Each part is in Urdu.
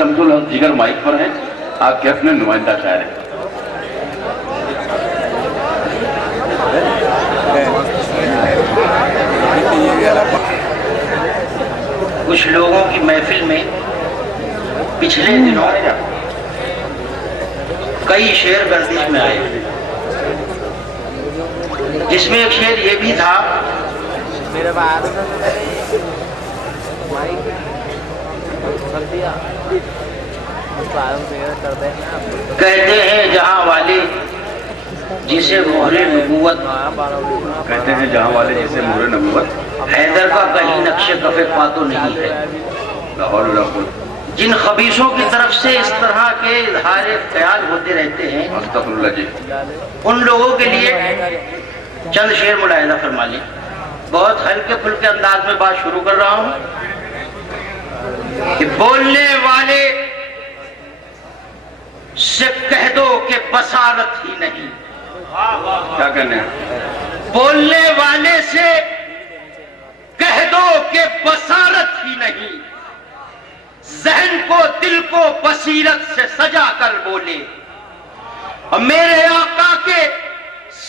شمس الحق جگر مائک پر ہیں، آپ کے اپنے نمائندہ شاعر ہیں۔ کچھ لوگوں کی محفل میں پچھلے دنوں کئی شعر گردش میں آئے، جس میں ایک شعر یہ بھی تھا کہتے ہیں جہاں والے جسے مہر نبوت، کہتے ہیں جہاں والے جسے مہر نبوت، حیدر کا کہیں نقش کف پا تو نہیں ہے۔ لاہور لاہور جن خبیثوں کی طرف سے اس طرح کے اظہار خیال ہوتے رہتے ہیں، استغفر اللہ جی، ان لوگوں کے لیے چند شعر ملاحظہ فرما لیں۔ بہت ہلکے پھلکے انداز میں بات شروع کر رہا ہوں کہ بولنے والے سے کہہ دو کہ بصارت ہی نہیں۔ کیا کہنے ہیں؟ بولنے والے سے کہہ دو کہ بصارت ہی نہیں، ذہن کو دل کو بصیرت سے سجا کر بولے۔ اور میرے آقا کے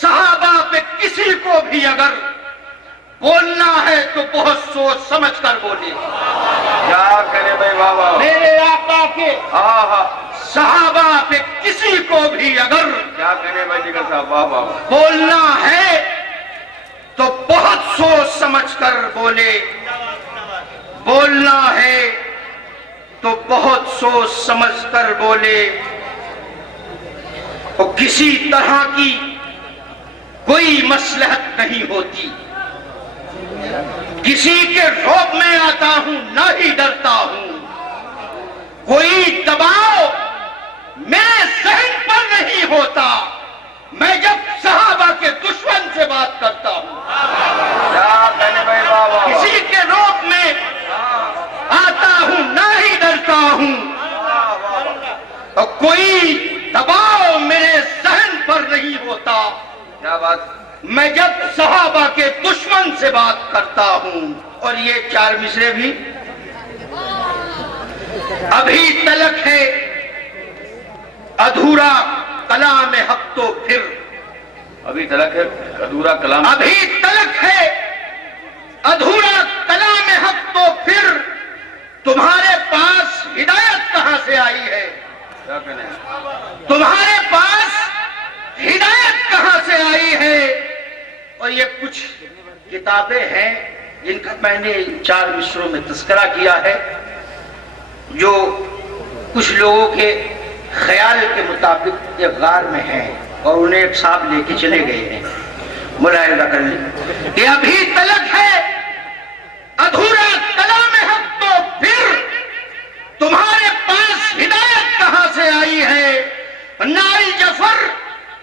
صحابہ پہ کسی کو بھی اگر بولنا ہے تو بہت سوچ سمجھ کر بولے۔ کیا کہنے بھائی، واہ واہ، میرے آقا کے ہاں صحابہ پہ کسی کو بھی اگر کیا کہنے بھائی جگر صاحب، واہ واہ، بولنا ہے تو بہت سوچ سمجھ کر بولے۔ بولنا ہے تو بہت سوچ سمجھ کر بولے، اور کسی طرح کی کوئی مصلحت نہیں ہوتی۔ کسی کے روب میں آتا ہوں نہ ہی ڈرتا ہوں، کوئی دباؤ میرے ذہن پر نہیں ہوتا، میں جب صحابہ کے دشمن سے بات کرتا ہوں۔ کیا کہنے بھائی، واہ واہ، کسی کے روب میں آتا ہوں نہ ہی ڈرتا ہوں، اور کوئی دباؤ میرے ذہن پر نہیں ہوتا، کیا بات، میں جب صحابہ کے دشمن سے بات کرتا ہوں۔ اور یہ چار مصرے بھی ابھی تلک ہے ادھورا کلام حق تو پھر، ابھی تلک ہے ادھورا کلام، ابھی تلک ہے ادھورا کلام حق تو پھر، تمہارے پاس ہدایت کہاں سے آئی ہے؟ کیا کہنے ہیں؟ تمہارے پاس ہدایت کہاں سے آئی ہے؟ اور یہ کچھ کتابیں ہیں جن کا میں نے چار مصروں میں تذکرہ کیا ہے، جو کچھ لوگوں کے خیال کے مطابق یہ غار میں ہیں، اور انہیں ایک صاحب لے کے چلے گئے ہیں۔ ملاحظہ کر لیں کہ ابھی تلک ہے ادھورا کلام حق تو پھر، تمہارے پاس ہدایت کہاں سے آئی ہے؟ نہ جفر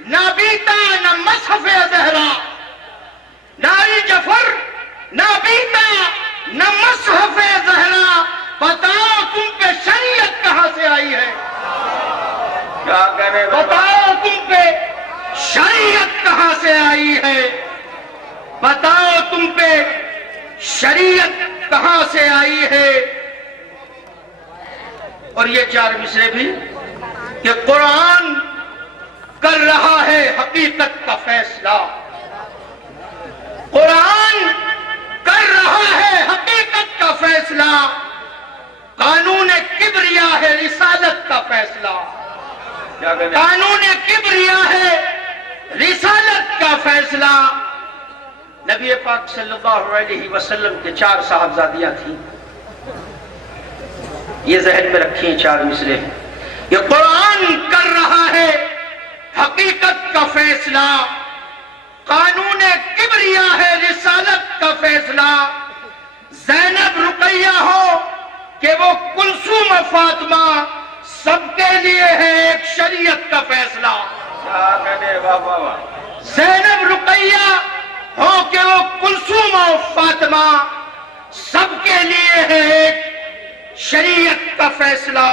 نہ بیتا نہ مصحف زہرا، نہ جفر نہ بیتا نہ مصحف زہرا، بتاؤ تم پہ شریعت کہاں سے آئی ہے؟ کیا کہنے بھائی، بتاؤ تم پہ شریعت کہاں سے آئی ہے؟ بتاؤ تم پہ شریعت کہاں سے آئی ہے؟ اور یہ چار مصرے بھی کہ قرآن کر رہا ہے حقیقت کا فیصلہ، قرآن کر رہا ہے حقیقت کا فیصلہ، قانون کبریا ہے رسالت کا فیصلہ، کیا کہنے ہیں؟ قانون کبریا ہے رسالت کا فیصلہ۔ نبی پاک صلی اللہ علیہ وسلم کے چار صاحبزادیاں تھیں، یہ ذہن میں رکھیں چار مصرے ہیں۔ یہ قرآن کر رہا ہے حقیقت کا فیصلہ، قانون کبریا ہے رسالت کا فیصلہ، زینب رقیہ ہو کہ وہ کلثوم فاطمہ، سب کے لیے ہے ایک شریعت کا فیصلہ۔ کیا کہنے، واہ واہ واہ، زینب رقیہ ہو کہ وہ کلثوم و فاطمہ، سب کے لیے ہے ایک شریعت کا فیصلہ،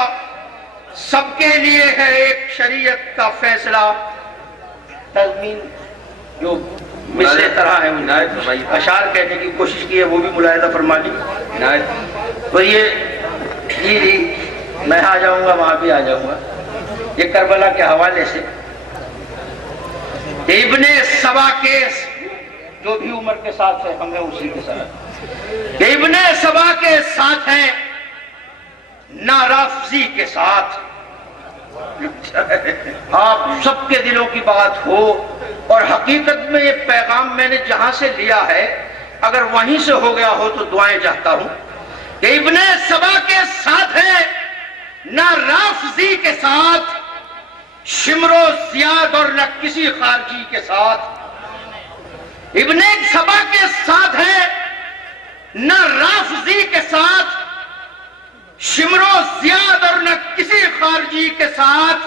سب کے لیے ہے ایک شریعت کا فیصلہ۔ تضمین جو مصرے طرح ہے عنایت فرمائیے، اشعار کہنے کی کوشش کی ہے، وہ بھی ملاحظہ فرما لی۔ عنایت، تو یہ میں آ جاؤں گا وہاں بھی آ جاؤں گا. یہ کربلا کے حوالے سے ابن سبا کے جو بھی عمر کے ساتھ ہے ہم ہیں اسی کے ساتھ. ابن سبا کے ساتھ ہیں نہ رافضی کے ساتھ. آپ سب کے دلوں کی بات ہو اور حقیقت میں یہ پیغام میں نے جہاں سے لیا ہے اگر وہیں سے ہو گیا ہو تو دعائیں چاہتا ہوں کہ ابن سبا کے ساتھ ہے نہ رافضی کے ساتھ شمر و زیاد اور نہ کسی خارجی کے ساتھ. ابن سبا کے ساتھ ہے نہ رافضی کے ساتھ شمر و زیاد اور نہ کسی خارجی کے ساتھ.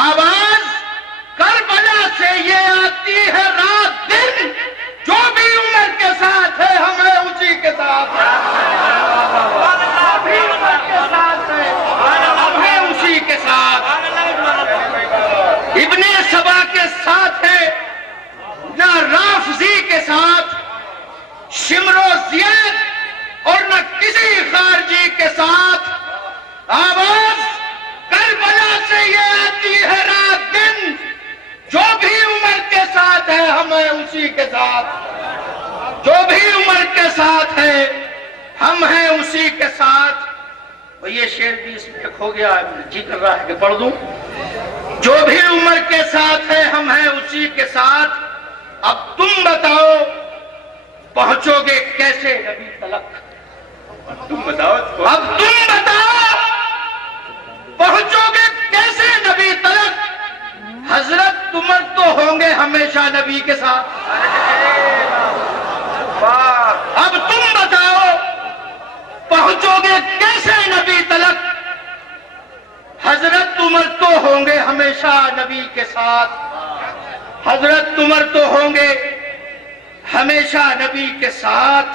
آواز کربلا سے یہ آتی ہے رات دن جو بھی عمر کے ساتھ ہے ہمیں اسی کے ساتھ ہے. ہمیں اسی کے ساتھ. ابن سبا کے ساتھ ہے نہ رافضی کے ساتھ شمر و زیاد اور نہ کسی خارجی کے ساتھ. آواز کربلا سے یہ آتی ہے رات دن جو بھی عمر کے ساتھ ہے ہمیں اسی کے ساتھ. جو بھی عمر کے ساتھ ہے ہم ہیں اسی کے ساتھ. اور یہ شعر بھی اس میں کھو گیا جی کر رہا ہے کہ پڑھ دوں. جو بھی عمر کے ساتھ ہے ہم ہیں اسی کے ساتھ. اب تم بتاؤ پہنچو گے کیسے نبی تلک. تم بتاؤ. اب تم بتاؤ پہنچو گے کیسے نبی تلک. حضرت عمر تو ہوں گے ہمیشہ نبی کے ساتھ. اب تم بتاؤ پہنچو گے کیسے نبی تلک. حضرت عمر تو ہوں گے ہمیشہ نبی کے ساتھ. حضرت عمر تو ہوں گے ہمیشہ نبی کے ساتھ.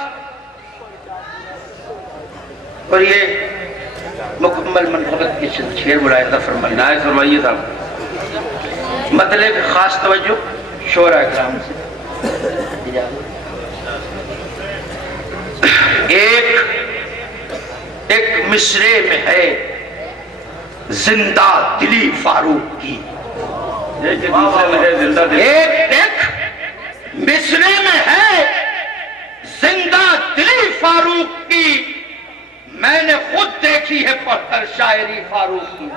اور یہ مکمل منقبت کے شعر بلائے تھا. عنایت فرمائیے صاحب. مطلب خاص توجہ شعراء کرام سے. ایک مصرے میں ہے زندہ دلی فاروق کی. ایک زندہ دل. ایک مصرے میں ہے زندہ دلی فاروق کی. میں نے خود دیکھی ہے پڑھ کر شاعری فاروق کی.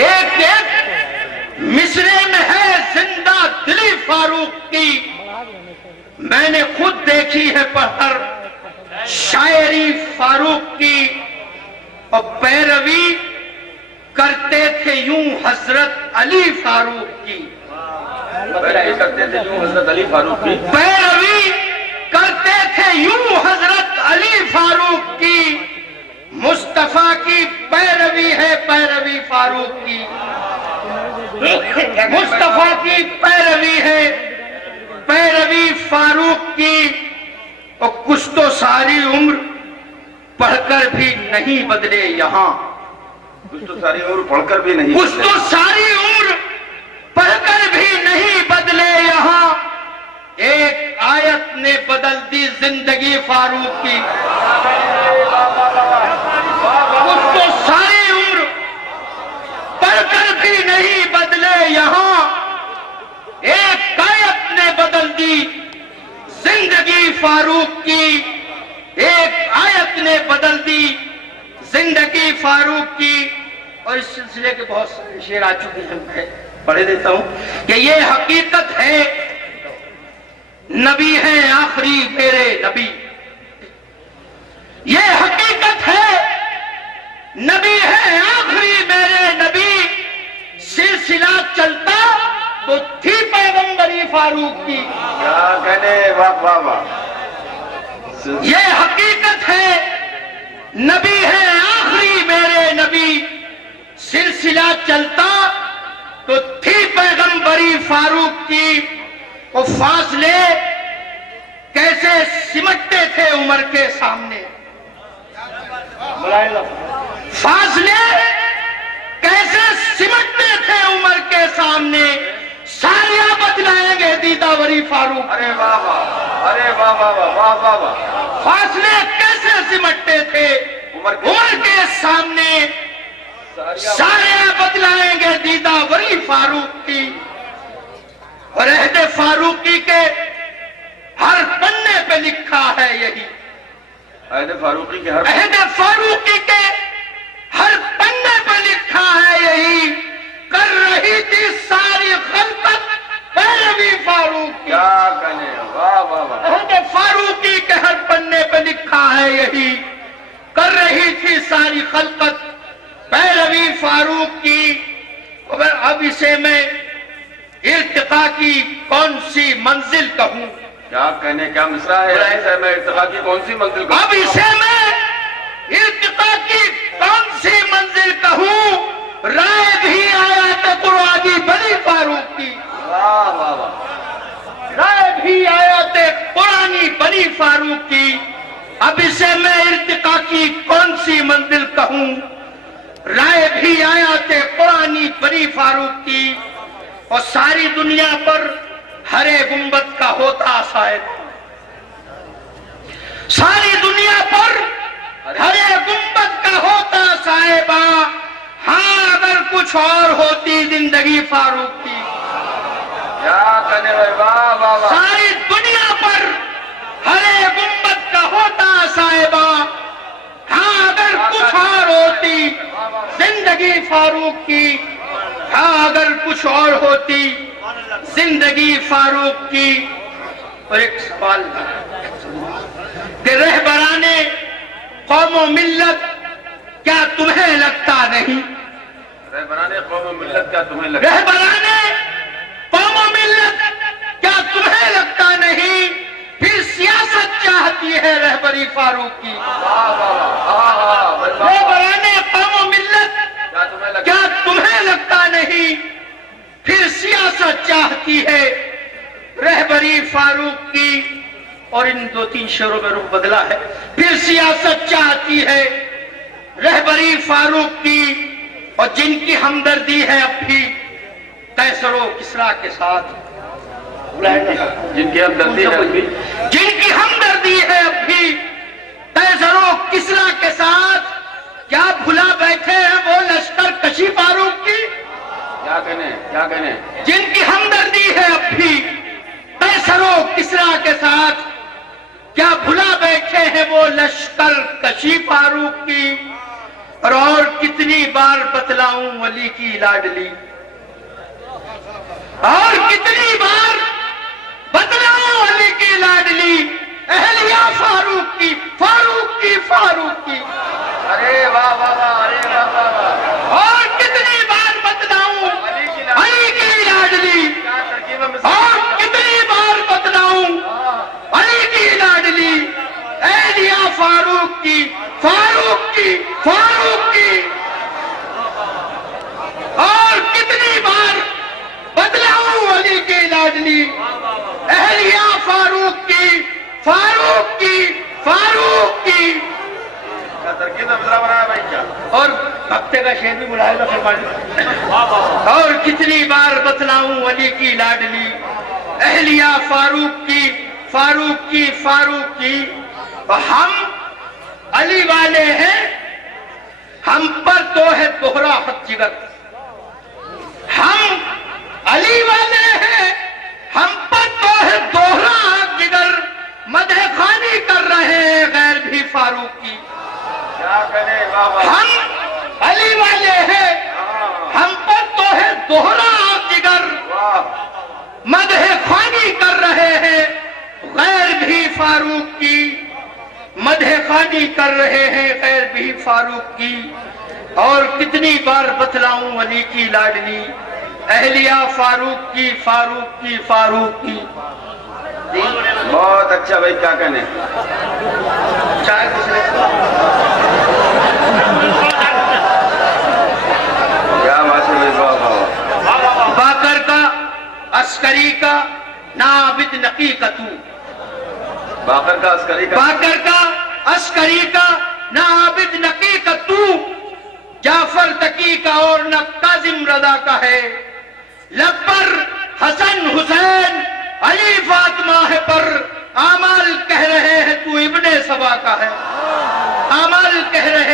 ایک مصرے میں ہے زندہ دلی فاروق کی. میں نے خود دیکھی ہے پڑھ کر شاعری فاروق کی. اور پیروی کرتے تھے یوں حضرت علی فاروق کی. کرتے تھے یوں حضرت علی فاروق کی. پیروی کرتے تھے یوں حضرت علی فاروق کی. مصطفیٰ کی پیروی ہے پیروی فاروق کی. مصطفیٰ کی پیروی ہے پیروی فاروق کی. اور کچھ تو ساری عمر پڑھ کر بھی نہیں بدلے یہاں. کچھ تو ساری عمر پڑھ کر بھی نہیں. کچھ تو ساری عمر پڑھ کر بھی نہیں بدلے یہاں. ایک آیت نے بدل دی زندگی فاروق کی. کچھ تو ساری عمر پڑھ کر بھی نہیں بدلے یہاں. ایک آیت نے بدل دی زندگی فاروق کی. ایک آیت نے بدل دی زندگی فاروق کی. اور اس سلسلے کے بہت سارے شعر آ چکے ہیں. میں پڑھ دیتا ہوں کہ یہ حقیقت ہے نبی ہیں آخری میرے نبی. یہ حقیقت ہے نبی ہے آخری میرے نبی. سلسلہ چلتا تو تھی پیغمبری فاروق کی. کیا کہنے. واہ واہ واہ. یہ حقیقت ہے نبی ہے آخری میرے نبی. سلسلہ چلتا تو تھی پیغمبری فاروق کی. وہ فاصلے کیسے سمٹتے تھے عمر کے سامنے. فاصلے کیسے سمٹتے تھے عمر کے سامنے. ساریاں بدلائیں گے دیداوری فاروق. ارے واہ واہ. ارے واہ واہ واہ واہ واہ واہ. فاصلے کیسے سمٹتے تھے عمر کے سامنے سارے بدلائیں گے دیدہ وری فاروق کی، اور عہد فاروقی کے ہر پنے پہ لکھا ہے یہی، عہد فاروقی کے عہد فاروقی کے ہر پنے پہ لکھا ہے یہی، کر رہی تھی ساری خلقت پیروی فاروق کی۔ کیا کہنے، واہ واہ واہ، عہد فاروقی کے ہر پنے پہ لکھا ہے یہی، کر رہی تھی ساری خلقت پیروی فاروق کی۔ اب اسے میں ارتقا کی کون سی منزل کہوں، کیا کہنے، کیا مصرع ہے اسے میں ارتقا کی کون سی منزل کو، اب اسے میں ارتقا کی کون سی منزل کہوں، رائے بھی آیات قرآنی بنی فاروق کی، واہ واہ واہ، رائے بھی آیات قرآنی بنی فاروق کی۔ اب اسے میں ارتقا کی کون سی منزل کہوں، رائے بھی آیات قرآنی بنی فاروق کی، اور ساری دنیا پر ہر گنبد کا ہوتا صاحب، ساری دنیا پر ہر گنبد کا ہوتا صاحبہ، ہاں اگر کچھ اور ہوتی زندگی فاروق کی، کیا کہنے بھائی، واہ واہ واہ، ساری دنیا پر ہر گنبد کا ہوتا صاحبہ، ہاں اگر کچھ اور ہوتی زندگی فاروق کی، ہاں اگر کچھ اور ہوتی زندگی فاروق کی۔ اور ایک سوال کہ رہبران قوم و ملت کیا تمہیں لگتا نہیں، رہبران قوم و ملت کیا تمہیں لگتا، رہبران قوم و ملت کیا تمہیں لگتا نہیں، پھر سیاست چاہتی ہے رہبری فاروق کی۔ واہ واہ واہ، واہ واہ، رہبران قوم و ملت کیا تمہیں لگتا، کیا تمہیں لگتا نہیں، پھر سیاست چاہتی ہے رہبری فاروق کی۔ اور ان دو تین شعروں میں رخ بدلا ہے، پھر سیاست چاہتی ہے رہبری فاروق کی، اور جن کی ہمدردی ہے اب بھی قیصر و کسریٰ کے ساتھ، جن کی ہمدردی ہے ابھی، جن کی ہمدردی ہے اب بھی قیصر و کسریٰ کے ساتھ، کیا بھلا بیٹھے ہیں وہ لشکر کشی فاروق کی، کیا کہنے، کیا کہنے، جن کی ہمدردی ہے اب بھی قیصر و کسریٰ کے ساتھ، کیا بھلا بیٹھے ہیں وہ لشکر کشی فاروق کی۔ اور کتنی بار بتلاؤں ولی کی لاڈلی، اور کتنی بار بتلاؤں ولی کی لاڈلی، اہلیہ فاروق کی، فاروق کی، فاروق کی۔ ارے واہ واہ واہ، ارے واہ واہ واہ، اور کتنی بار بتلاؤں علی کی لاڈلی، کیا ترکیب ہے اور کتنی بار بتلاؤں علی کی لاڈلی، اہلیہ فاروق کی، فاروق کی، فاروق کی۔ اور کتنی بار بتلاؤں علی کی لاڈلی، اہلیہ فاروق کی، فاروق کی، فاروق کی۔ کیا ترکیب میں بدلا بنایا بھائی، کیا اور ہفتے کا شعر بھی بلائے گا فرمانے، اور کتنی بار بتلاؤں علی کی لاڈلی، اہلیہ فاروق کی، فاروق کی، فاروق کی۔ ہم علی والے ہیں، ہم پر تو ہے دوہرا حق جگر، ہم علی والے ہیں، ہم پر تو ہے دوہرا حق جگر، مدح خوانی کر رہے ہیں غیر بھی فاروق کی۔ کیا کہنے، واہ واہ، ہم علی والے ہیں، ہم پر تو ہے دوہرا جگر، واہ، مدح خوانی کر رہے ہیں غیر بھی فاروق کی، مدح خوانی کر رہے ہیں غیر بھی فاروق کی۔ اور کتنی بار بتلاؤں علی کی لاڈلی، اہلیہ فاروق کی، فاروق کی، فاروق کی۔ بہت اچھا بھائی، کیا کہنے، چائے دوسرے کیا بات ہے بھائی، واہ واہ واہ، باکر کا عسکری کا نابد نقی کا تو، باقر کا عسکری کا، باکر کا عسکری کا نابد نقی کا تو، جعفر تقی کا اور نہ کاظم رضا کا ہے، لب پر حسن حسین علی فاطمہ ہے پر، آمال کہہ رہے ہیں تو ابن سبا کا ہے، آمال کہہ رہے